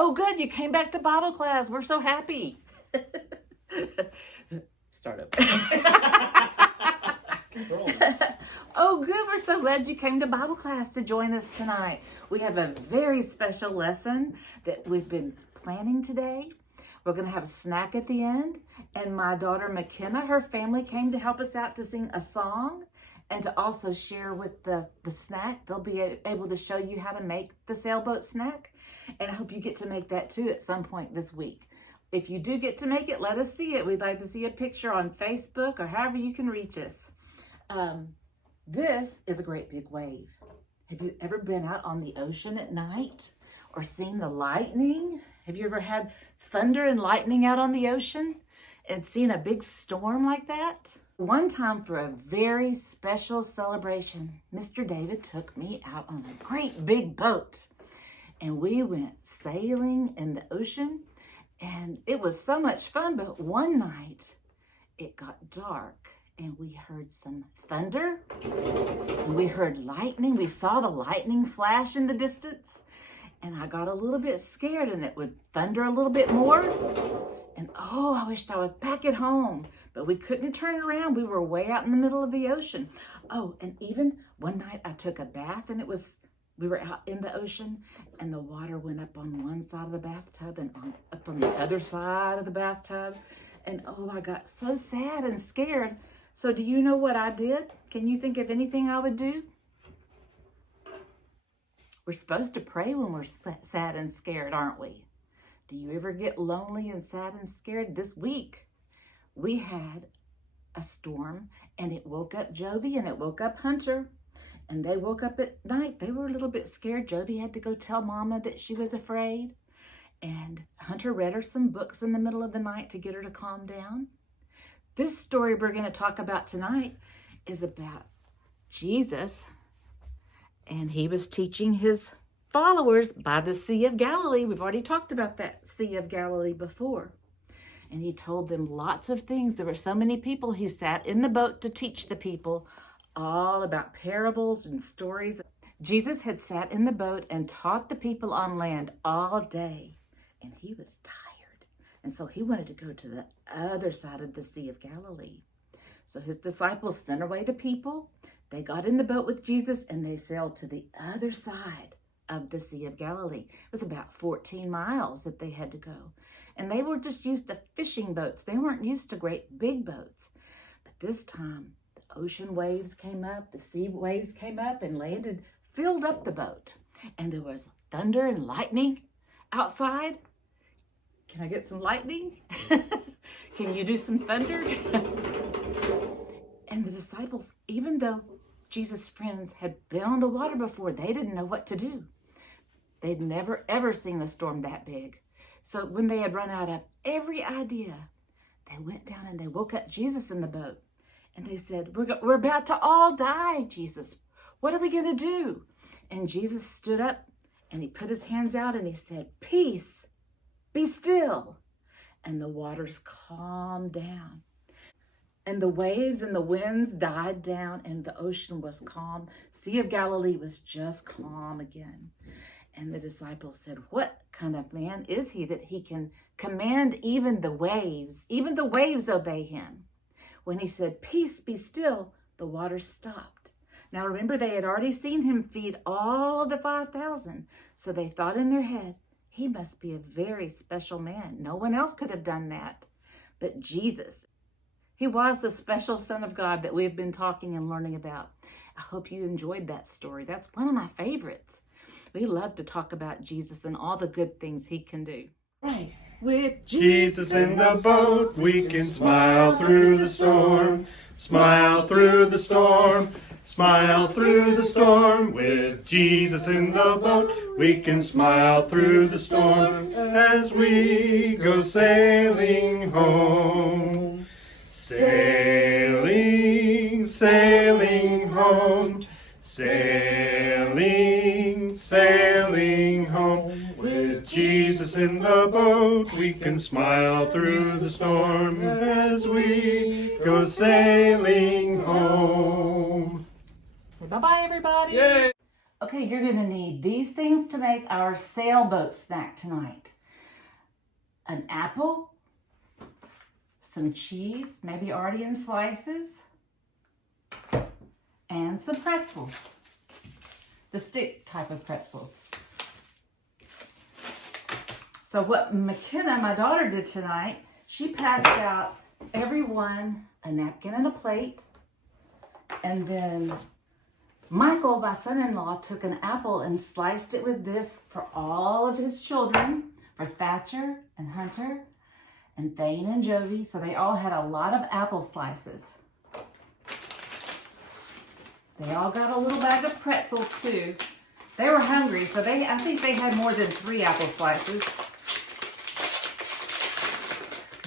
Oh, good. You came back to Bible class. We're so happy. Start over. Oh, good. We're so glad you came to Bible class to join us tonight. We have a very special lesson that we've been planning today. We're going to have a snack at the end. And my daughter McKenna, her family came to help us out to sing a song and to also share with the snack. They'll be able to show you how to make the sailboat snack. And I hope you get to make that too at some point this week. If you do get to make it, let us see it. We'd like to see a picture on Facebook or however you can reach us. This is a great big wave. Have you ever been out on the ocean at night or seen the lightning? Have you ever had thunder and lightning out on the ocean and seen a big storm like that? One time for a very special celebration, Mr. David took me out on a great big boat and we went sailing in the ocean and it was so much fun. But one night it got dark and we heard some thunder and we heard lightning. We saw the lightning flash in the distance and I got a little bit scared and it would thunder a little bit more. And oh, I wished I was back at home, but we couldn't turn around. We were way out in the middle of the ocean. Oh, and even one night I took a bath and we were out in the ocean and the water went up on one side of the bathtub and up on the other side of the bathtub. And oh, I got so sad and scared. So do you know what I did? Can you think of anything I would do? We're supposed to pray when we're sad and scared, aren't we? Do you ever get lonely and sad and scared? This week, we had a storm and it woke up Jovi and it woke up Hunter. And they woke up at night. They were a little bit scared. Jovi had to go tell Mama that she was afraid. And Hunter read her some books in the middle of the night to get her to calm down. This story we're going to talk about tonight is about Jesus. And he was teaching his followers by the Sea of Galilee. We've already talked about that Sea of Galilee before. And he told them lots of things. There were so many people. He sat in the boat to teach the people all about parables and stories. Jesus had sat in the boat and taught the people on land all day. And he was tired. And so he wanted to go to the other side of the Sea of Galilee. So his disciples sent away the people. They got in the boat with Jesus and they sailed to the other side of the Sea of Galilee. It was about 14 miles that they had to go. And they were just used to fishing boats. They weren't used to great big boats. But this time, the ocean waves came up, the sea waves came up and landed, filled up the boat. And there was thunder and lightning outside. Can I get some lightning? Can you do some thunder? And the disciples, even though Jesus' friends had been on the water before, they didn't know what to do. They'd never, ever seen a storm that big. So when they had run out of every idea, they went down and they woke up Jesus in the boat. And they said, we're about to all die, Jesus. What are we going to do? And Jesus stood up and he put his hands out and he said, peace, be still. And the waters calmed down. And the waves and the winds died down and the ocean was calm. Sea of Galilee was just calm again. And the disciples said, what kind of man is he that he can command even the waves? Even the waves obey him. When he said, peace, be still, the waters stopped. Now remember, they had already seen him feed all of the 5,000. So they thought in their head, he must be a very special man. No one else could have done that. But Jesus, he was the special Son of God that we've been talking and learning about. I hope you enjoyed that story. That's one of my favorites. We love to talk about Jesus and all the good things he can do. Right. With Jesus in the boat, we can smile through the storm. Smile through the storm. Smile through the storm. With Jesus in the boat, we can smile through the storm as we go sailing home. Sailing, sailing home. Sailing, sailing home. With Jesus in the boat, we can smile through the storm as we go sailing home. Say bye-bye, everybody. Yay! Okay, you're going to need these things to make our sailboat snack tonight. An apple, some cheese, maybe already in slices, and some pretzels. The stick type of pretzels. So what McKenna, my daughter, did tonight, she passed out everyone a napkin and a plate. And then Michael, my son-in-law, took an apple and sliced it with this for all of his children, for Thatcher and Hunter and Thane and Jovi. So they all had a lot of apple slices. They all got a little bag of pretzels too. They were hungry, so I think they had more than 3 apple slices.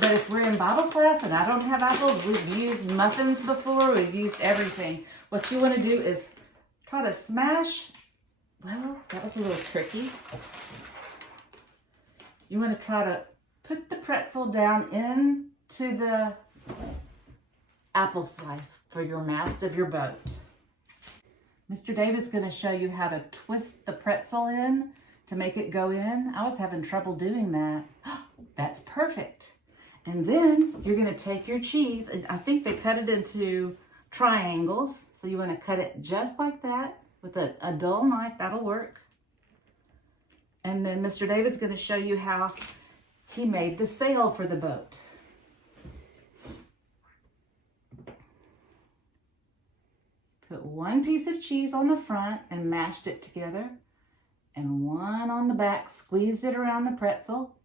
But if we're in Bible class and I don't have apples, we've used muffins before, we've used everything. What you want to do is try to smash, well, that was a little tricky. You want to try to put the pretzel down into the apple slice for your mast of your boat. Mr. David's going to show you how to twist the pretzel in to make it go in. I was having trouble doing that. That's perfect. And then you're going to take your cheese, and I think they cut it into triangles. So you want to cut it just like that with a dull knife. That'll work. And then Mr. David's going to show you how he made the sail for the boat. Put one piece of cheese on the front and mashed it together, and one on the back, squeezed it around the pretzel,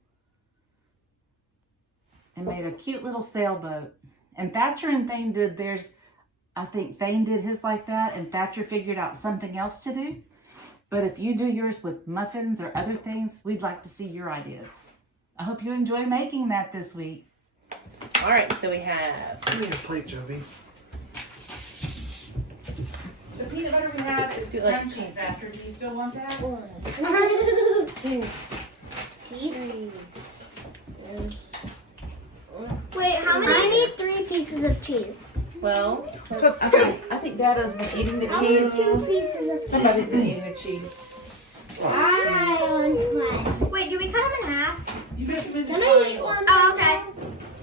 and made a cute little sailboat. And Thatcher and Thane did theirs. I think Thane did his like that, and Thatcher figured out something else to do. But if you do yours with muffins or other things, we'd like to see your ideas. I hope you enjoy making that this week. All right, so we have... Give me a plate, Jovi. The peanut butter we have is crunchy, Thatcher. Do you still want that? 1, 2, Cheese? 3. Wait, how many? I need 3 pieces of cheese. Well, So, I think Dada's been eating the I cheese. need 2 pieces of cheese. Somebody's been eating the cheese. I want one. Wait, do we cut them in half? You better put the Can I eat triangles one? Oh, okay.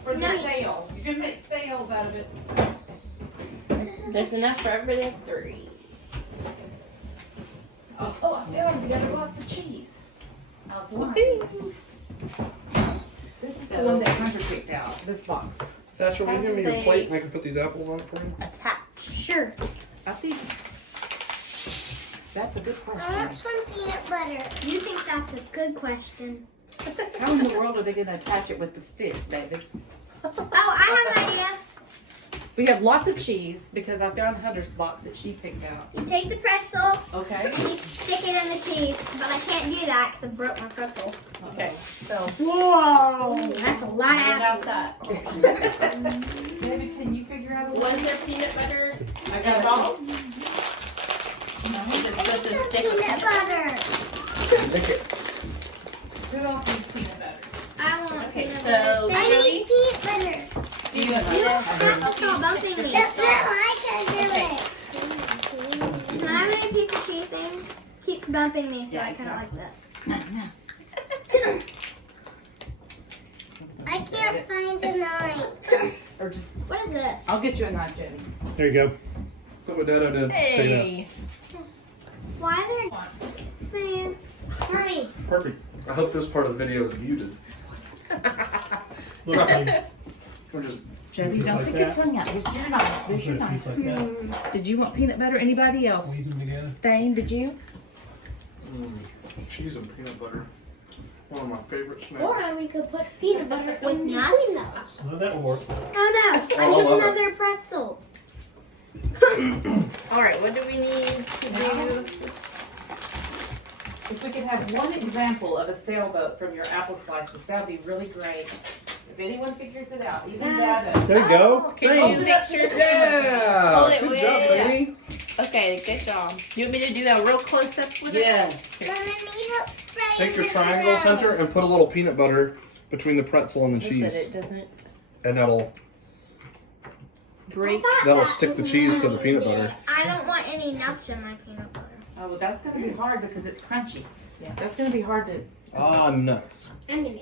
for the sail. You're gonna make sails out of it. there's enough for everybody of 3. Oh, I found the other lots of cheese. I was lying. Woohoo! This is the one that Hunter picked out. This box. Thatcher, will you How give me do your plate they- and I can put these apples on it for you? Attach. Sure. I think that's a good I question. want some peanut butter. You think that's a good question? How in the world are they gonna attach it with the stick, David? Oh, I have an idea. We have lots of cheese because I found Hunter's box that she picked out. You take the pretzel Okay. and you stick it in the cheese, but I can't do that because I broke my pretzel. Okay. So Whoa! That's a lot of Find out apples. that. David, can you figure out a way? Was there peanut butter I got involved? it. Is it supposed to stick with Peanut peanut butter? butter. Make it. Who else needs peanut butter? I want Okay, peanut so butter. I Joey, need peanut butter. do you want me to help you Stop stick bumping the me. cheese No, on? I can do it. Can I have any piece of cheese things? Keeps bumping me, so Yeah, I kind of exactly. like this. I can't find a knife. Or just, What is this? I'll get you a knife, Jenny. There you go. Look what Dada did. Take Hey. Why are there... Man. Hurry. that. Perfect. I hope this part of the video is muted. Look, We're just Jody, don't stick your tongue out. There's your knife. There's your knife. like that. Did you want peanut butter? Anybody else? Squeeze them together. Thane, did you? cheese and peanut butter. One of my favorite snacks. Or we could put peanut butter with in nuts. between those. Well, that will work. Oh no, I I need love it. another pretzel. All right, what do we need to do? If we could have one example of a sailboat from your apple slices, that would be really great. If anyone figures it out, even Dada. There you go. Can you make sure? Yeah. Hold it Good way job, up. lady. Okay, good job. You want me to do a real close up with it? Yes. Then I need help spraying Take your this triangles, around. Hunter, and put a little peanut butter between the pretzel and the But cheese, it doesn't and that'll break. I thought that'll that stick the was cheese to the really peanut good. butter. I don't want any nuts in my peanut butter. Oh, well, that's gonna be hard because it's crunchy. Yeah, that's gonna be hard to. Ah, nuts. I'm gonna.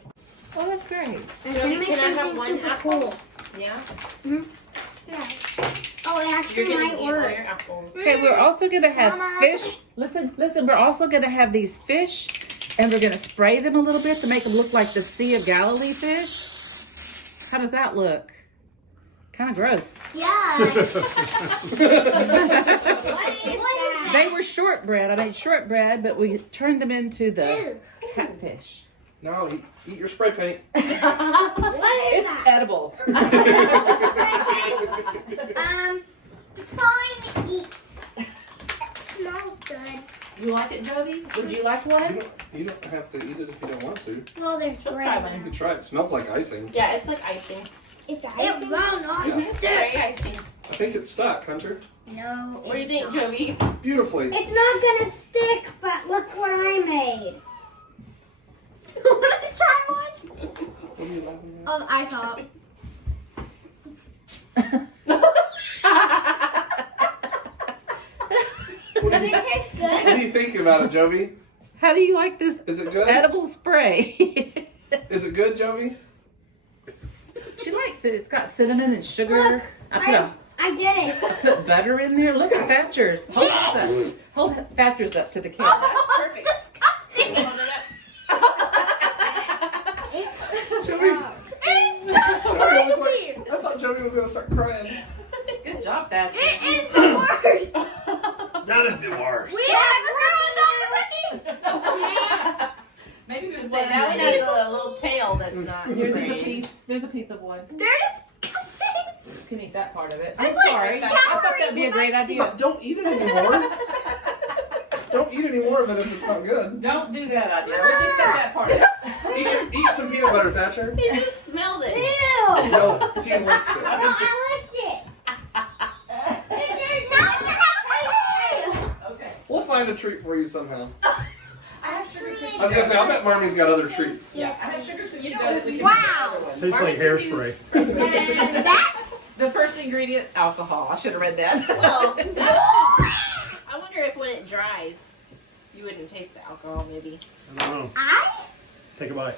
Oh, that's great. I'm gonna make Can I have something one super apple? cool. Yeah. Yeah. Oh, it You're actually gonna might eat all work. your apples. Okay, we're also gonna have Mama. fish. Listen. We're also gonna have these fish, and we're gonna spray them a little bit to make them look like the Sea of Galilee fish. How does that look? Kind of gross. Yeah. What is that? They were shortbread. I made shortbread, but we turned them into the Ew. catfish. No, eat your spray paint. What is It's that? edible. Define eat. It smells good. You like it, Jody? Would you like one? You don't have to eat it if you don't want to. Well, there's She'll bread. try You one. can try it. It smells like icing. Yeah, it's like icing. It's icing. Well, not It's spray icing. I think it's stuck, Hunter. No. What do you it's think, not. Joey? Beautifully. It's not gonna stick, but look what I made. Want to try one? What are you laughing at? Oh, I thought. Does it taste What good? do you think about it, Jovi? How do you like this Is it good? edible spray? Is it good, Jovi? She likes it. It's got cinnamon and sugar. Look, I I did it. put butter in there. Look at Thatcher's. Hold Thatcher's up to the camera. Oh, perfect. it's disgusting. Hold it Jovi. It's so Jovi was crazy. like, I thought Jovi was going to start crying. Good job, Thatcher. It is the worst. That is the worst. We have ruined all the cookies. Maybe there's up. That one has a little tail that's not There's a sprayed. piece. There's a piece of one. They're disgusting. You can eat that part of it. I'm It's like sorry. I sour thought that'd be a and great spicy. idea. Don't eat it anymore. Don't eat any more of it if it's not good. Don't do that idea. We'll just take that part out. Eat some peanut butter, Thatcher. He just smelled it. Ew. No, he licked it. I liked it. Now I can have a Okay. We'll find a treat for you somehow. Actually, I was gonna say, I bet Marmy's got other treats. Yeah, I have sugar cookies. We Wow. Tastes like hairspray. that. The first ingredient, alcohol. I should have read that. Well, I wonder if when it dries, you wouldn't taste the alcohol maybe. I don't know. Take a bite.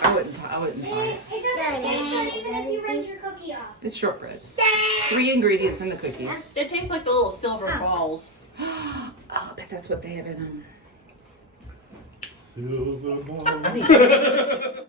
I wouldn't buy it. It doesn't taste good even if you rinse your cookie off. It's shortbread. 3 ingredients in the cookies. It tastes like the little silver balls. Oh, I bet that's what they have in them. Silver I need